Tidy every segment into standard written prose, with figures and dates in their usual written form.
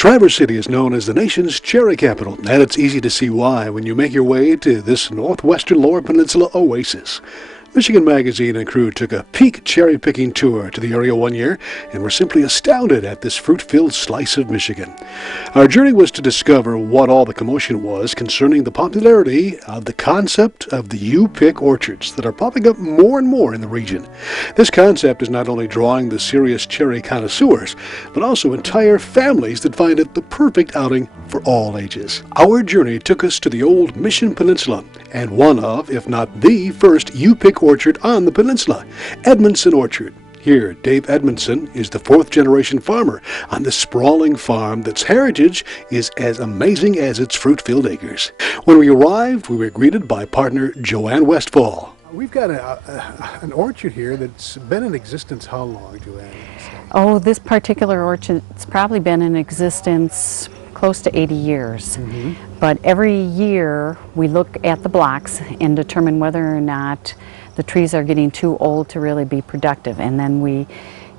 Traverse City is known as the nation's cherry capital, and it's easy to see why when you make your way to this northwestern Lower Peninsula oasis. Michigan Magazine and crew took a peak cherry-picking tour to the area one year and were simply astounded at this fruit-filled slice of Michigan. Our journey was to discover what all the commotion was concerning the popularity of the concept of the you-pick orchards that are popping up more and more in the region. This concept is not only drawing the serious cherry connoisseurs, but also entire families that find it the perfect outing for all ages. Our journey took us to the Old Mission Peninsula and one of, if not the first you-pick orchard on the peninsula, Edmondson Orchard. Here, Dave Edmondson is the fourth-generation farmer on this sprawling farm that's heritage is as amazing as its fruit-filled acres. When we arrived, we were greeted by partner Joanne Westfall. We've got an orchard here that's been in existence how long, Joanne? Oh, this particular orchard's probably been in existence close to 80 years. Mm-hmm. But every year we look at the blocks and determine whether or not the trees are getting too old to really be productive. And then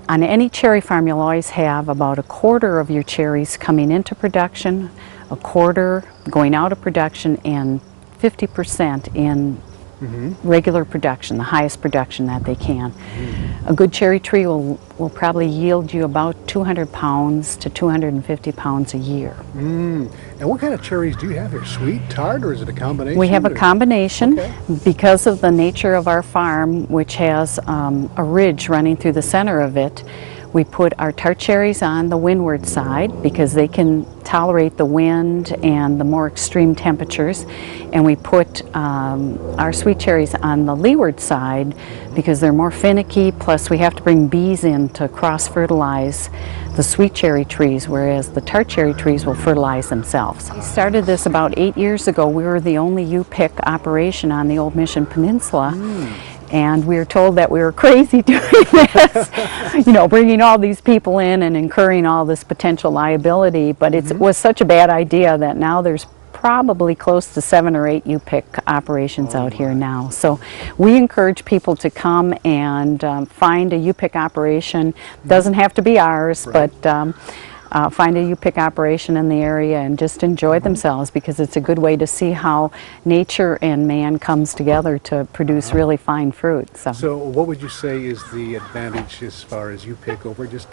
on any cherry farm, you'll always have about a quarter of your cherries coming into production, a quarter going out of production, and 50% in regular production, the highest production that they can. A good cherry tree will probably yield you about 200 pounds to 250 pounds a year. And what kind of cherries do you have here? Sweet, tart, or is it a combination? We have a combination. Okay. Because of the nature of our farm, which has a ridge running through the center of it. We put our tart cherries on the windward side because they can tolerate the wind and the more extreme temperatures. And we put our sweet cherries on the leeward side because they're more finicky, plus we have to bring bees in to cross-fertilize the sweet cherry trees, whereas the tart cherry trees will fertilize themselves. We started this about 8 years ago. We were the only U-pick operation on the Old Mission Peninsula. And we were told that we were crazy doing this, bringing all these people in and incurring all this potential liability. But it was such a bad idea that now there's probably close to 7 or 8 U-pick operations out here now. So we encourage people to come and find a U-pick operation. Doesn't have to be ours, but find a U-pick operation in the area and just enjoy themselves, because it's a good way to see how nature and man comes together to produce really fine fruit. So what would you say is the advantage as far as U-pick over just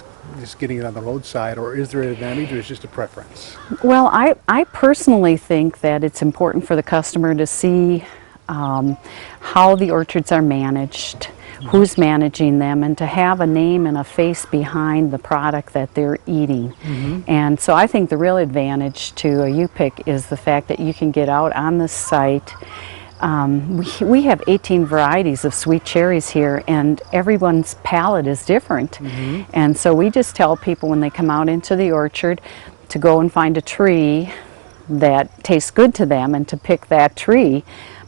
getting it on the roadside, or is there an advantage, or is it just a preference? Well, I personally think that it's important for the customer to see how the orchards are managed, who's managing them, and to have a name and a face behind the product that they're eating. And so I think the real advantage to a U-pick is the fact that you can get out on the site. We have 18 varieties of sweet cherries here, and everyone's palate is different. And so we just tell people when they come out into the orchard to go and find a tree that tastes good to them and to pick that tree,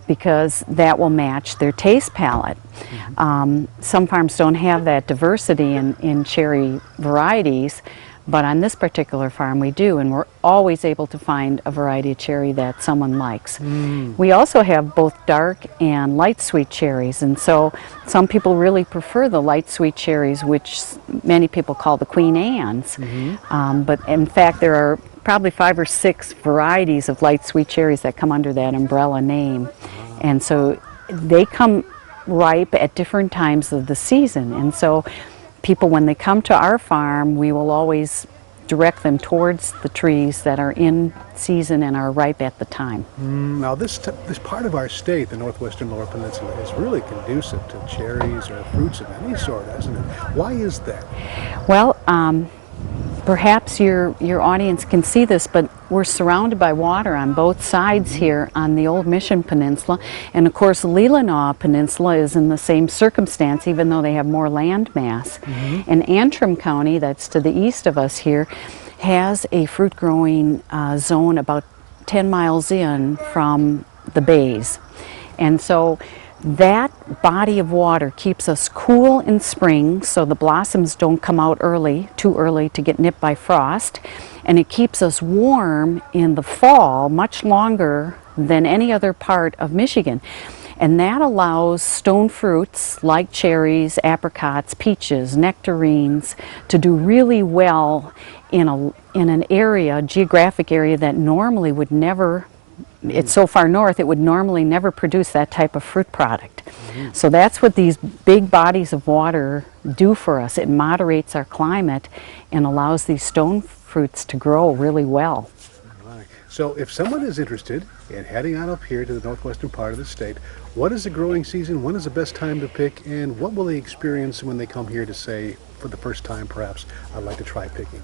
because that will match their taste palette. Some farms don't have that diversity in cherry varieties, but on this particular farm we do, and we're always able to find a variety of cherry that someone likes. We also have both dark and light sweet cherries, and so some people really prefer the light sweet cherries, which many people call the Queen Anne's. But in fact there are probably 5 or 6 varieties of light sweet cherries that come under that umbrella name. And so they come ripe at different times of the season. And so people, when they come to our farm, we will always direct them towards the trees that are in season and are ripe at the time. Now this part of our state, the northwestern Lower Peninsula, is really conducive to cherries or fruits of any sort, isn't it? Why is that? Well, perhaps your audience can see this, but we're surrounded by water on both sides here on the Old Mission Peninsula. And of course, Leelanau Peninsula is in the same circumstance, even though they have more land mass. And Antrim County, that's to the east of us here, has a fruit growing zone about 10 miles in from the bays. And so that body of water keeps us cool in spring, so the blossoms don't come out too early to get nipped by frost, and it keeps us warm in the fall much longer than any other part of Michigan. And that allows stone fruits like cherries, apricots, peaches, nectarines to do really well in an area, geographic area that normally would never, it's so far north, it would normally never produce that type of fruit product. So that's what these big bodies of water do for us. It moderates our climate and allows these stone fruits to grow really well. Right. So if someone is interested in heading on up here to the northwestern part of the state, what is the growing season? When is the best time to pick? And what will they experience when they come here to say, for the first time perhaps, I'd like to try picking?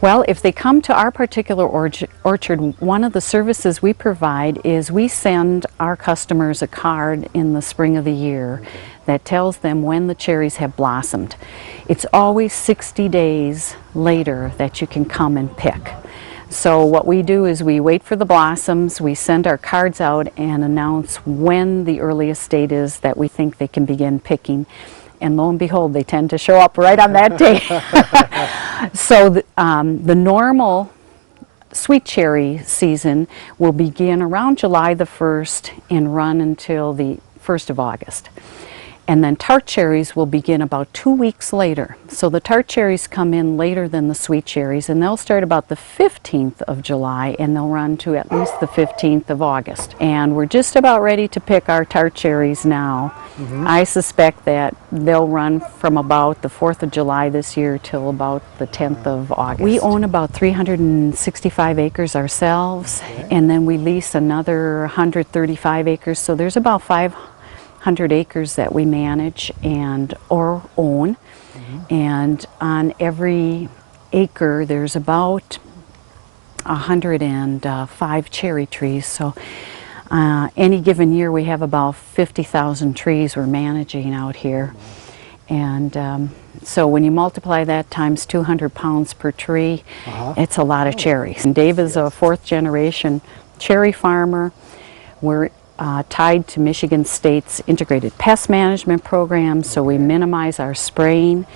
Well, if they come to our particular orchard, one of the services we provide is we send our customers a card in the spring of the year that tells them when the cherries have blossomed. It's always 60 days later that you can come and pick. So what we do is we wait for the blossoms, we send our cards out and announce when the earliest date is that we think they can begin picking. And lo and behold, they tend to show up right on that day. So the normal sweet cherry season will begin around July the 1st and run until the 1st of August. And then tart cherries will begin about 2 weeks later. So the tart cherries come in later than the sweet cherries, and they'll start about the 15th of July and they'll run to at least the 15th of August. And we're just about ready to pick our tart cherries now. I suspect that they'll run from about the 4th of July this year till about the 10th of August. We own about 365 acres ourselves, and then we lease another 135 acres, so there's about 500 acres that we manage or own. And on every acre there's about 105 cherry trees. So any given year we have about 50,000 trees we're managing out here. And so when you multiply that times 200 pounds per tree, it's a lot of cherries. And Dave is a fourth generation cherry farmer. We're tied to Michigan State's integrated pest management program, so we minimize our spraying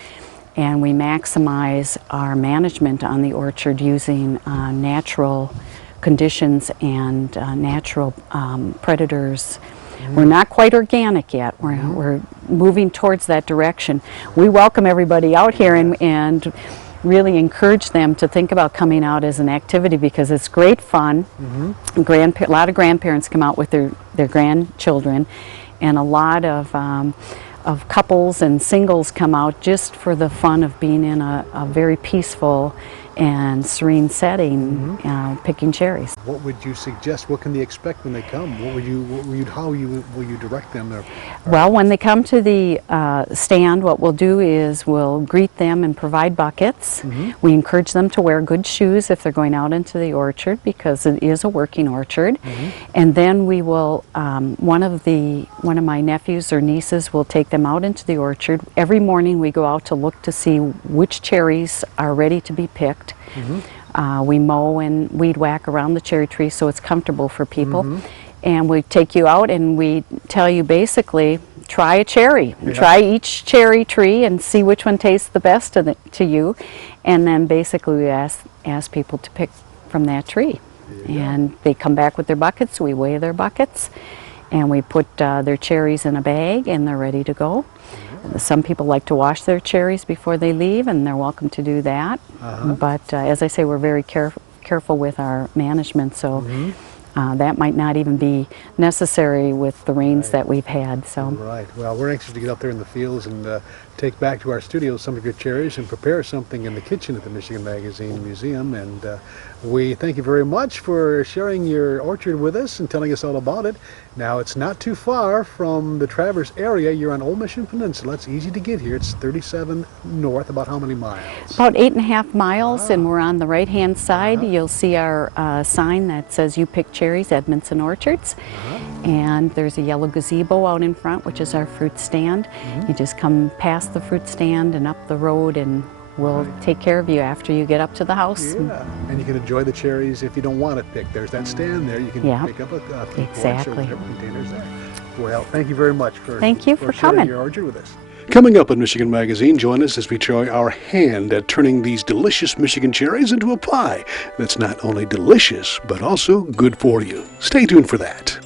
and we maximize our management on the orchard using natural conditions and natural predators. We're not quite organic yet. We're moving towards that direction. We welcome everybody out here and really encourage them to think about coming out as an activity because it's great fun. A lot of grandparents come out with their grandchildren, and a lot of couples and singles come out just for the fun of being in a very peaceful and serene setting, picking cherries. What would you suggest? What can they expect when they come? How will you direct them? Well, when they come to the stand, what we'll do is we'll greet them and provide buckets. We encourage them to wear good shoes if they're going out into the orchard because it is a working orchard. And then we will, one of my nephews or nieces will take them out into the orchard. Every morning we go out to look to see which cherries are ready to be picked. We mow and weed whack around the cherry tree so it's comfortable for people. And we take you out and we tell you basically, try a cherry. Try each cherry tree and see which one tastes the best to you. And then basically we ask people to pick from that tree. And they come back with their buckets, we weigh their buckets, and we put their cherries in a bag and they're ready to go. Some people like to wash their cherries before they leave, and they're welcome to do that. But as I say, we're very careful with our management, so that might not even be necessary with the rains that we've had. So. Right. Well, we're anxious to get out there in the fields and take back to our studios some of your cherries and prepare something in the kitchen at the Michigan Magazine Museum. And we thank you very much for sharing your orchard with us and telling us all about it. Now, it's not too far from the Traverse area. You're on Old Mission Peninsula. It's easy to get here. It's 37 north. About how many miles? About 8.5 miles, and we're on the right-hand side. You'll see our sign that says "You Pick Cherries, Edmondson Orchards." And there's a yellow gazebo out in front, which is our fruit stand. You just come past the fruit stand and up the road, and we'll take care of you after you get up to the house. And you can enjoy the cherries if you don't want it picked. There's that stand there. You can pick up a few exactly. containers there. Well, thank you very much for sharing coming. Your orchard with us. Coming up on Michigan Magazine, join us as we try our hand at turning these delicious Michigan cherries into a pie that's not only delicious, but also good for you. Stay tuned for that.